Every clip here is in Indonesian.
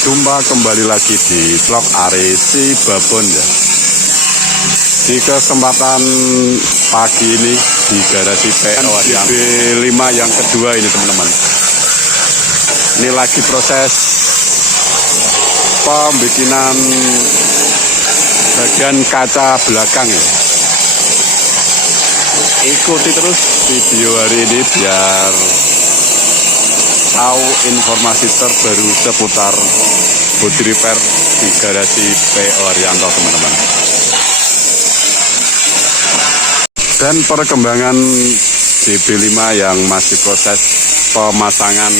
Jumpa kembali lagi di vlog Aresi Babon ya. Di kesempatan pagi ini di garasi PO yang B5 yang kedua ini teman-teman. Ini lagi proses pembikinan bagian kaca belakang ya. Ikuti terus video hari ini biar tahu informasi terbaru seputar body repair di garasi PO Arianto teman-teman. Dan perkembangan JB5 yang masih proses pemasangan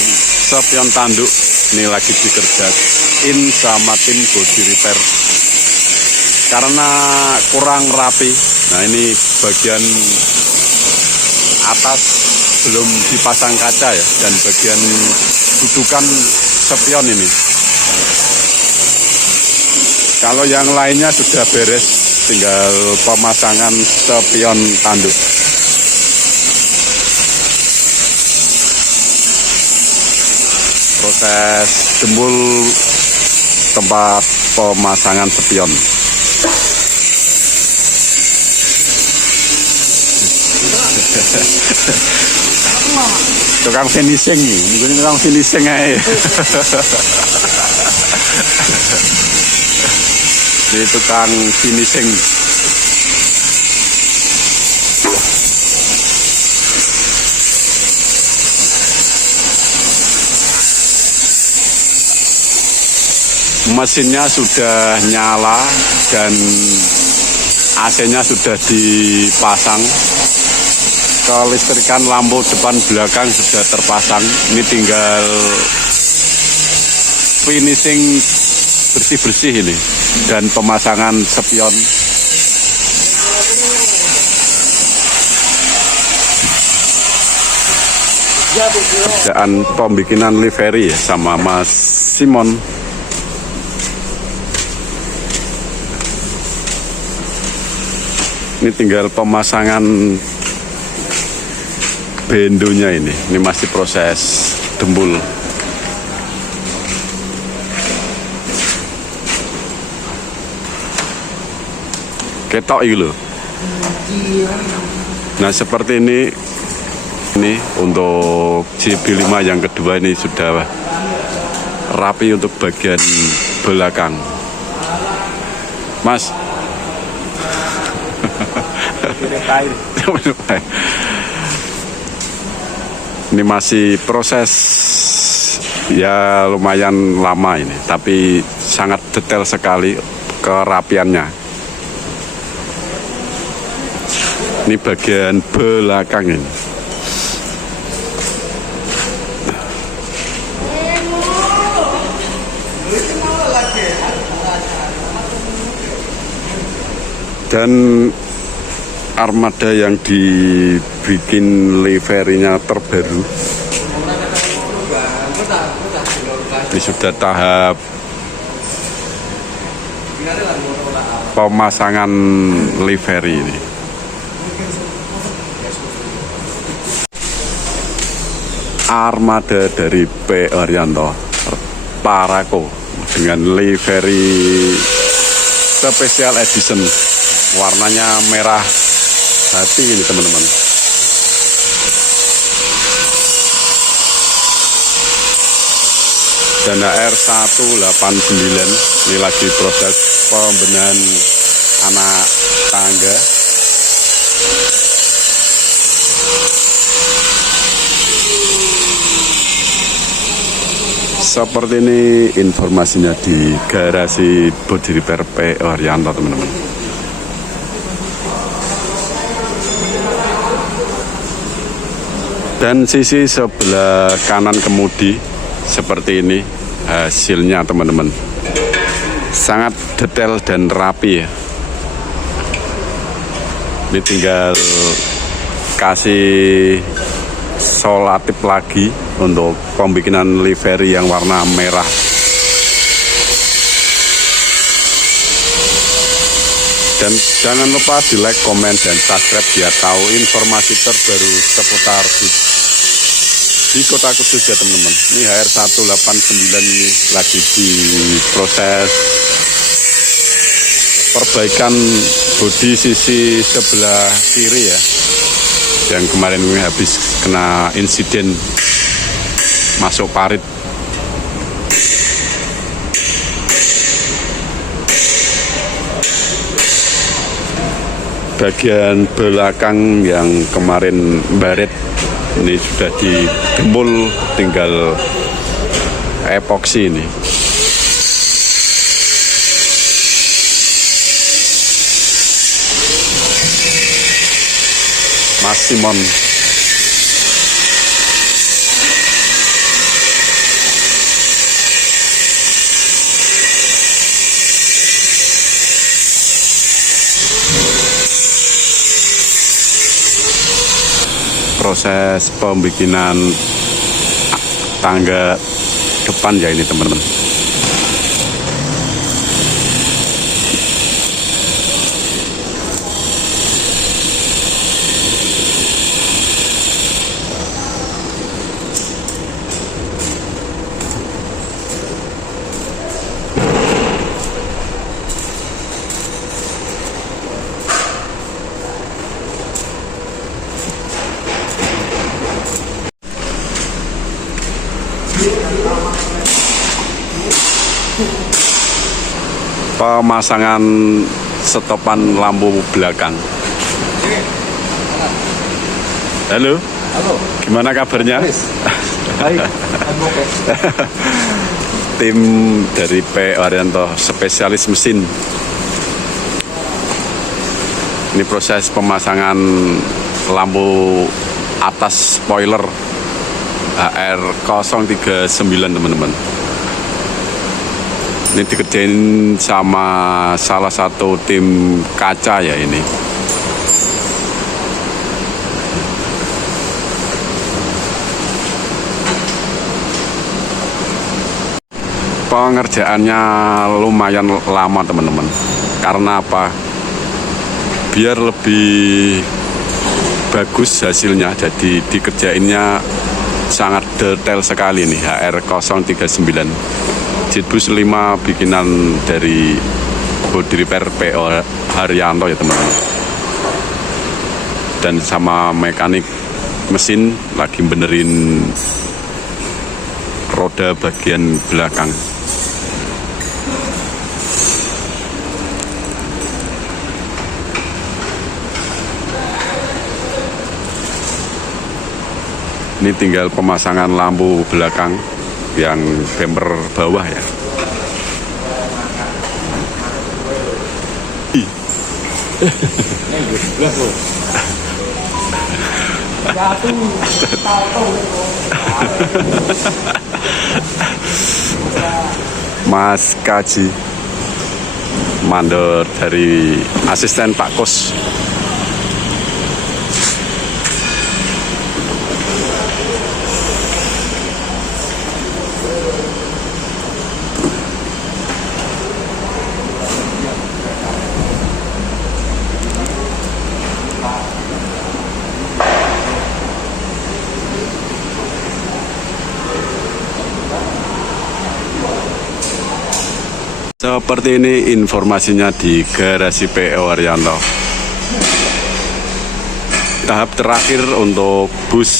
spion tanduk ini lagi dikerjain sama tim body repair karena kurang rapi. Nah ini bagian atas belum dipasang kaca ya, dan bagian dudukan spion ini. Kalau yang lainnya sudah beres, tinggal pemasangan spion tanduk. Proses jembul tempat pemasangan spion. Tukang finishing nih, ini tukang finishing aja. Ini tukang finishing. Mesinnya sudah nyala dan AC-nya sudah dipasang. Kelistrikan lampu depan belakang sudah terpasang. Ini tinggal finishing bersih-bersih ini dan pemasangan spion. Kerjaan pembikinan livery ya, sama Mas Simon. Ini tinggal pemasangan bendonya ini masih proses dembul. Ketok itu loh. Nah seperti ini untuk JB5 yang kedua ini sudah rapi untuk bagian belakang. Mas. Ini masih proses ya lumayan lama ini, tapi sangat detail sekali kerapiannya. Ini bagian belakang ini. Dan armada yang dibikin liverynya terbaru ini sudah tahap pemasangan livery ini. Armada dari PO Arianto Paraco dengan livery special edition, warnanya merah hati ini teman-teman. Dana R189 ini lagi proses pembenahan anak tangga. Seperti ini informasinya di garasi body repair PO Arianto teman-teman. Dan sisi sebelah kanan kemudi seperti ini hasilnya teman-teman. Sangat detail dan rapi ya. Ini tinggal kasih solatif lagi untuk pembikinan livery yang warna merah. Dan jangan lupa di like, komen, dan subscribe biar tahu informasi terbaru seputar bus di Kota Kudus ya teman-teman. Ini HR 189 ini lagi di proses perbaikan bodi sisi sebelah kiri ya, yang kemarin ini habis kena insiden masuk parit. Bagian belakang yang kemarin baret ini sudah digembul, tinggal epoksi ini. Mas Simon proses pembikinan tangga depan ya ini teman-teman. Pemasangan stopan lampu belakang. Halo. Halo. Gimana kabarnya? Baik. Tim dari P. Arianto spesialis mesin. Ini proses pemasangan lampu atas spoiler HR 039 teman-teman. Ini dikerjain sama salah satu tim kaca ya ini. Pengerjaannya lumayan lama teman-teman. Karena apa? Biar lebih bagus hasilnya, jadi dikerjainnya sangat detail sekali nih HR 039. Jetbus 5 bikinan dari body repair PO Haryanto ya teman-teman. Dan sama mekanik mesin lagi benerin roda bagian belakang. Ini tinggal pemasangan lampu belakang yang bumper bawah ya. Mas Kaji mandor dari asisten Pak Kos. Seperti ini informasinya di garasi PO Arianto. Tahap terakhir untuk bus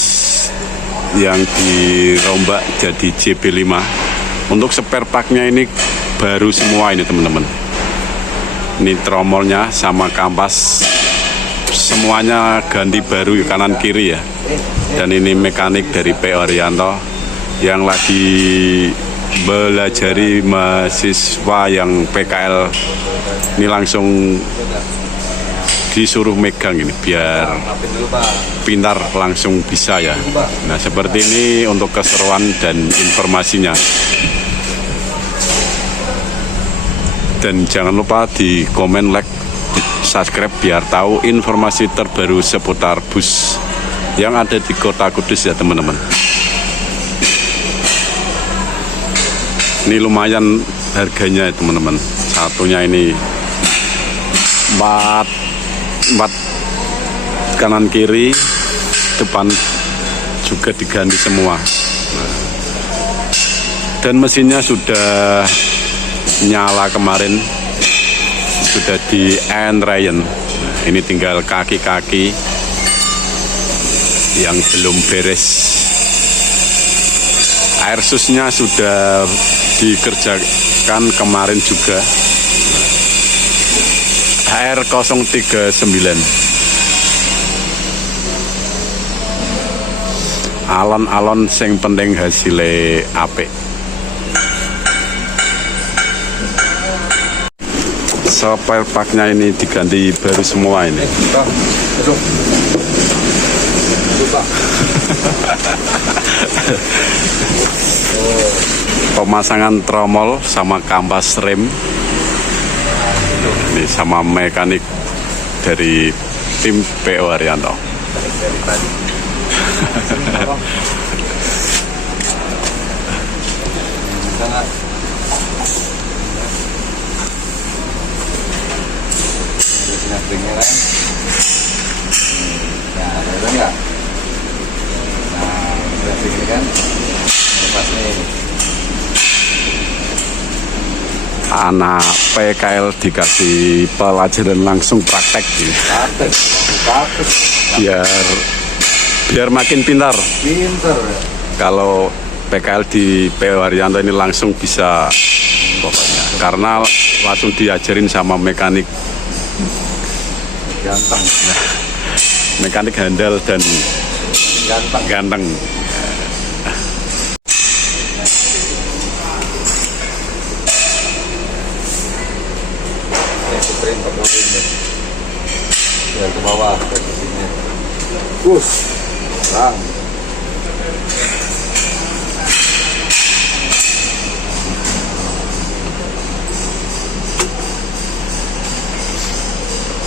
yang dirombak jadi JB5. Untuk spare partnya ini baru semua ini teman-teman. Ini tromolnya sama kampas semuanya ganti baru kanan kiri ya. Dan ini mekanik dari PO Arianto yang lagi belajari mahasiswa yang PKL ini langsung disuruh megang ini biar pintar langsung bisa ya. Nah seperti ini untuk keseruan dan informasinya. Dan jangan lupa di komen, like, subscribe biar tahu informasi terbaru seputar bus yang ada di Kota Kudus ya teman-teman. Ini lumayan harganya teman-teman. Satunya ini empat empat kanan kiri, depan juga diganti semua. Dan mesinnya sudah nyala kemarin, sudah di end Ryan. Ini tinggal kaki-kaki yang belum beres. Air susnya sudah dikerjakan kemarin juga. HR039. Alon-alon sing penting hasilnya apik. Spare part-nya ini diganti baru semua ini. Pemasangan tromol sama kampas rem. Ini sama mekanik dari tim PO Haryanto. Springnya kan, nah ada nggak? Nah spring ini kan lepas nih. Anak PKL dikasih pelajaran langsung praktek gitu. Praktek. Biar makin pintar. Pinter. Kalau PKL di PO Haryanto ini langsung bisa pokoknya, karena langsung diajarin sama mekanik Ganteng. mekanik handal dan ganteng. Ini puterin pakai ini. Ya ke bawah ke sini. Bang.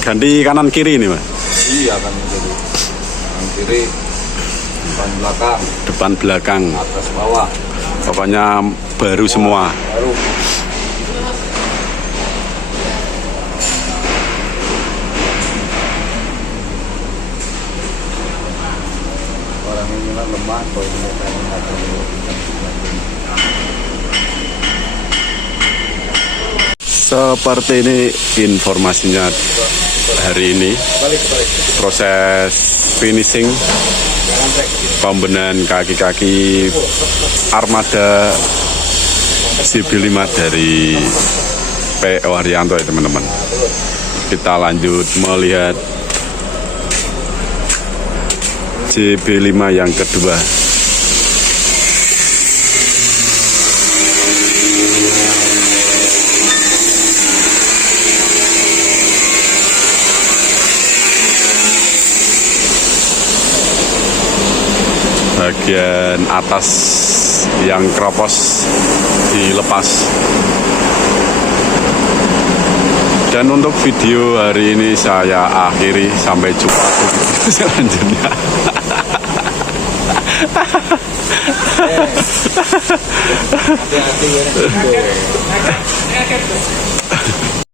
Ganti kanan kiri ini, Mas. Iya kan jadi kanan kiri, Depan belakang. atas bawah. Pokoknya baru semua. Baru. Orang ini lemah, kalau ini nggak terlalu. Seperti ini informasinya hari ini. Proses finishing pembenahan kaki-kaki armada CB5 dari PO Haryanto ya teman-teman. Kita lanjut melihat CB5 yang kedua. Bagian atas yang kropos dilepas. Dan untuk video hari ini saya akhiri, sampai jumpa di video selanjutnya. Hati-hati ya.